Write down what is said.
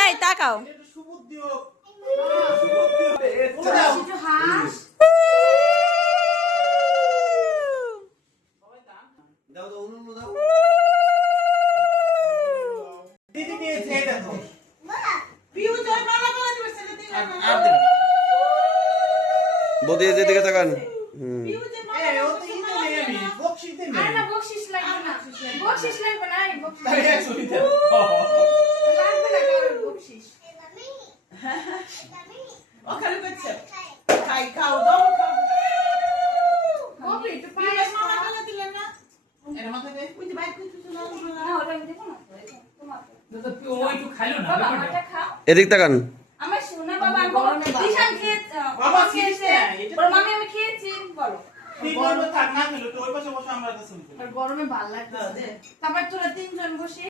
এই তাকাও বদি যেদিকে তাকান এদিক তাকান আমার সোনা বাবা দিশান খেয়েছে বাবা খেয়েছে ওর মামি আমি খেয়েছি বলো গরমে ভালো লাগছে তারপর তোরা তিনজন বসে